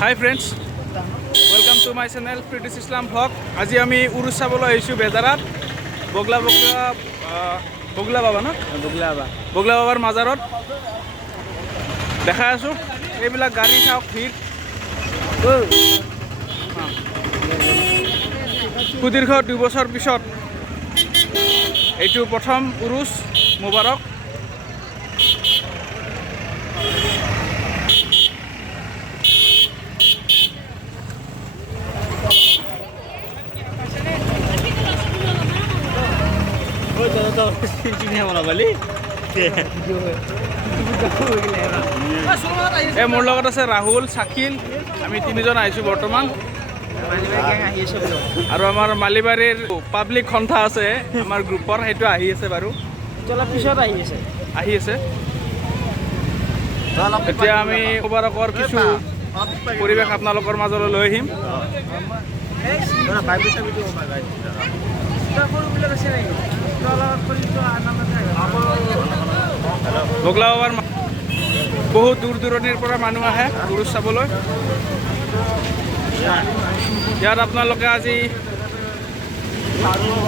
Hi friends, welcome to my channel Pritish Islam Vlog. আজি আমি উৰুচ চাবলৈ আহিছোঁ বেজাৰত বগলা বাবাৰ মাজাৰত দেখাই আছোঁ এইবিলাক গাড়ী চাওক ভিৰ সুদীৰ্ঘ 2 বছৰ পিছত এইটো প্ৰথম উৰুচ মুবাৰক মোৰ লগত আছে ৰাহুল শাকিল আমি তিনিজন আহিছোঁ বৰ্তমান আৰু আমাৰ মালিবাৰীৰ পাব্লিক সন্থা আছে আমাৰ গ্ৰুপৰ সেইটো আহি আছে বাৰু অলপ পিছত আহি আছে এতিয়া আমি মুবাৰকৰ কিছু পৰিৱেশ আপোনালোকৰ মাজলৈ লৈ আহিম বগলা বাবাৰ বহুত দূৰ দূৰণিৰ পৰা মানুহ আহে উৰুচ চাবলৈ ইয়াত আপোনালোকে আজি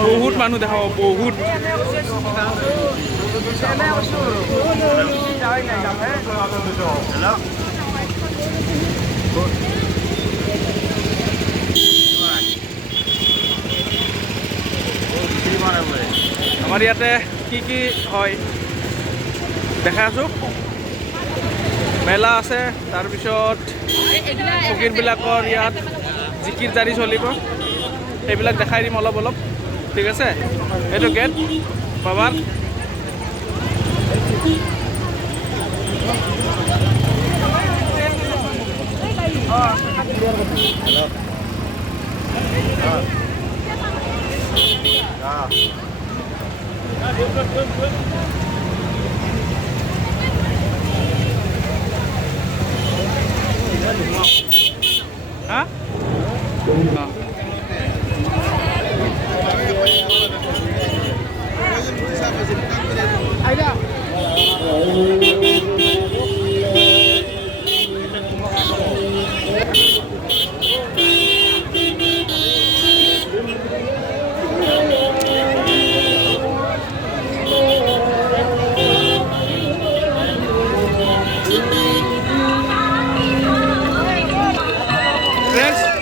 বহুত মানুহ দেখাব বহুত আমাৰ ইয়াতে কি কি হয় দেখা আছোঁ মেলা আছে তাৰপিছত ফকীৰবিলাকৰ ইয়াত জিকিৰ জাৰি চলিব সেইবিলাক দেখাই দিম অলপ অলপ ঠিক আছে এইটো গেট বাবাৰ হা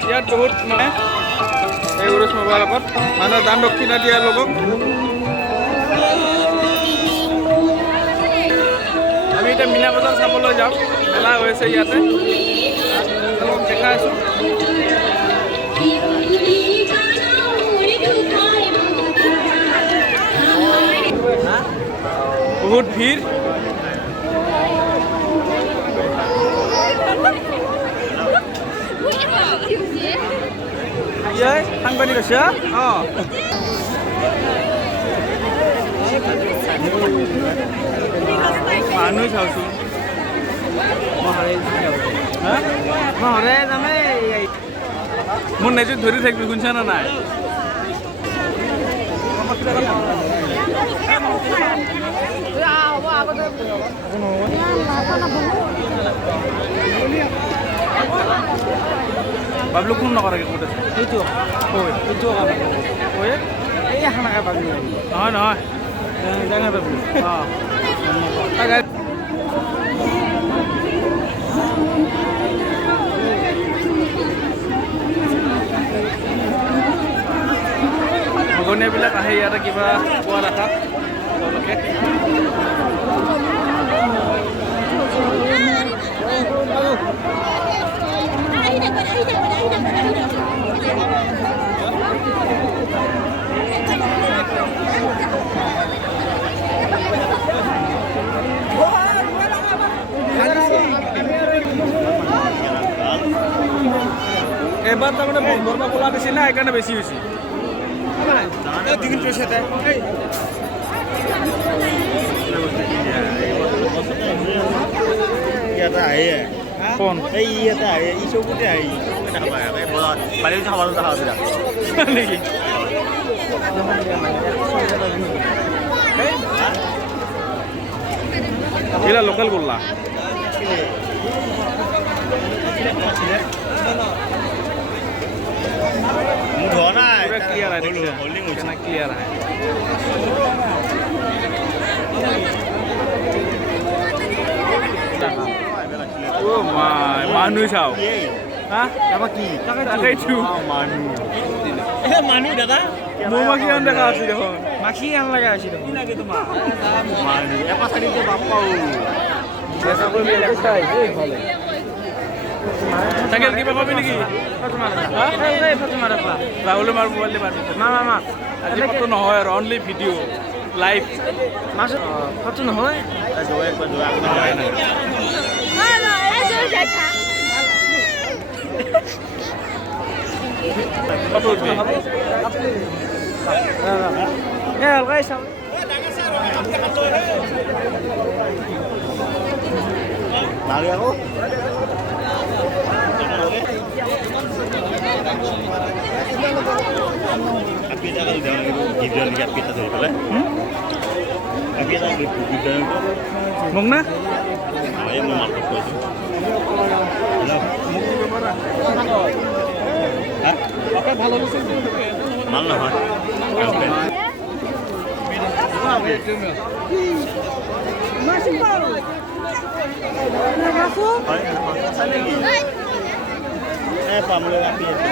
ইয়াত বহুত মানে এই উৰুচ মুবাৰকত মানুহে দান দক্ষিণা দিয়া লোকক আমি এতিয়া মীনা বজাৰ চাবলৈ যাম মেলা হৈছে ইয়াতে দেখাই আছোঁ বহুত ভিৰ সাংবাদিক আছে অঁ মানুহ চাওঁচোন মোৰ নেজত ধৰি থাকিবি শুনছা না নাই বাবলু ফোন নকৰাকে ক'ত আছে এইটো এই এখনকে বাবলু নহয় নহয় ডাঙৰ বাবলু অঁ ভগনীয়াবিলাক আহে ইয়াতে কিবা পোৱা ৰাখাত তেওঁলোকে এবাৰ তাৰমানে বন্ধৰ পৰা খোলা দিছে না সেইকাৰণে বেছি হৈছে কোন এই এটা আহে ই চকুতে আহি বাড়ি খাবার দেখা আছে নেকি এগুলা লোকাল করলা মোৰ ধোৱা নাই পুৰা ক্লিয়াৰ আহে দেখিছে হল্ডিং হৈছে কেনে ক্লিয়াৰ আহে ও মাই মানুহ চাও হা তাৰপৰা কি তাকেইতো মানুহ দাদা মৌমাখি আন দেখা আছে দেখোন মাখি আন লগা আছে দেখোন লাগে তোমাৰ মানুহ এপাহ চাৰিতে বাপ পাওঁ থাকিল কিবা কবি নেকি ৰাহুলে মাৰ মোবাইল দি মাৰি মা আজি ফটো নহয় আৰু অনলি ভিডিঅ' লাইভ মাছত ফটো নহয় একবাৰ যোৱা নহয় নাই ফটো উঠবি হালকাই চাওঁ নালাগে আকৌ আপি এটা কৰি দিব লাগিব গিফ্ট নেকি আপি এটা ধৰি পেলাই আপি এটা গিফ্ট মোক না মই মাৰ্কেট কৰিছোঁ মাল নহয় পামলৈ আপি আছে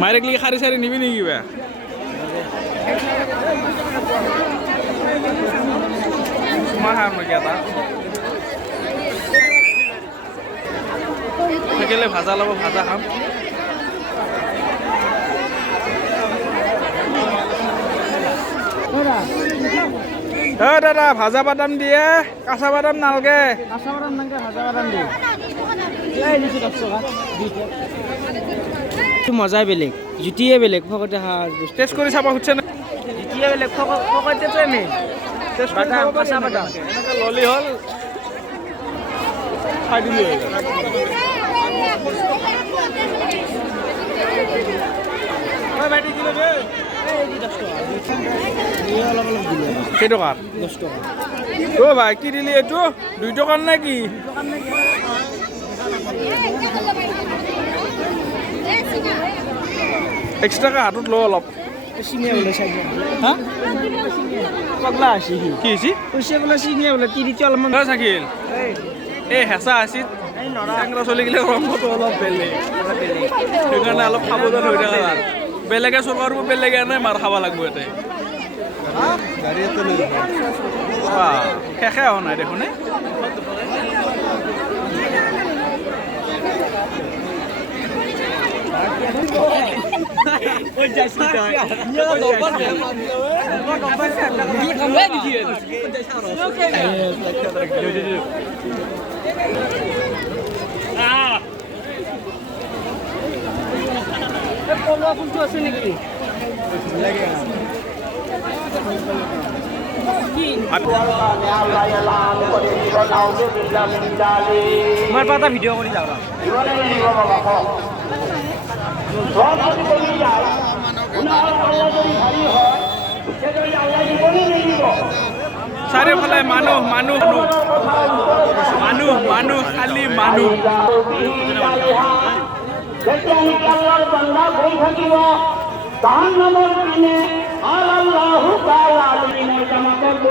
মাইৰেকলি শাৰী চাৰি নিবি নেকি কিবা মই খাম নেকি এটা থাকিলে ভাজা ল'ব ভাজা খাম দাদা ভাজা বাদাম দিয়ে কাঁচা বাদাম নালগে মজাই বেলেগ জুতিয়ে বেলেগ ফকতে টেষ্ট কৰি চাব খুজিছে নে জুতিয়ে বেলেগ ফকতেটোৱে মেইন টেষ্ট কৰি চাব কাঁচা বাদাম এনেকৈ ললি হ'ল খাই দিলি হৈ গ'ল কেইটকা 10 টকা অ ভাই কি দিলি এইটো 2 টকাৰ নে কি এক্সট্ৰাকৈ হাতত লওঁ অলপ চিনিয়ে বোলে চাই হা পগলা আছে সি কি হৈছে কৈছে বোলে চিনিয়ে বোলে তিৰিটো অলপমান থাকিল এই হেঁচা আছিল চেংৰা চলিগিলে ৰংটো অলপ বেলেগ সেইকাৰণে অলপ সাৱধান হৈ থকা ভাল বেলেগে চৰকাৰব বেলেগে নাই মাৰ খাব লাগিব ইয়াতে শেষে হোৱা নাই দেখোন আছে নেকি মই এটা ভিডিঅ' কৰি যাওঁ চাৰিওফালে মানুহ মানুহ মানুহ মানুহ খালি মানুহ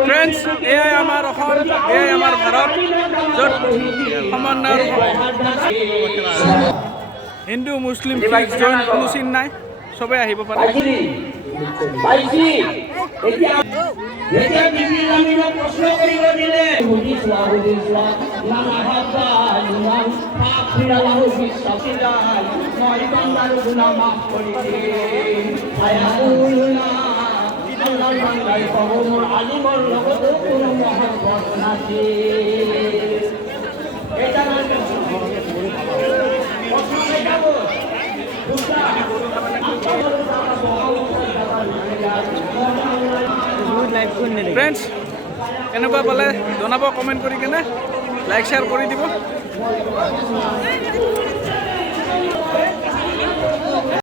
ফ্ৰেণ্ডছ এয়াই আমাৰ অসম এয়াই আমাৰ ভাৰত য'ত সমন্বয়ৰ হিন্দু মুছলিম শিখ জৈন কোনো চিন নাই চবেই আহিব পাৰে ফ্ৰেণ্ডছ কেনেকুৱা পালে জনাব কমেণ্ট কৰি কেনে লাইক শ্বেয়াৰ কৰি দিব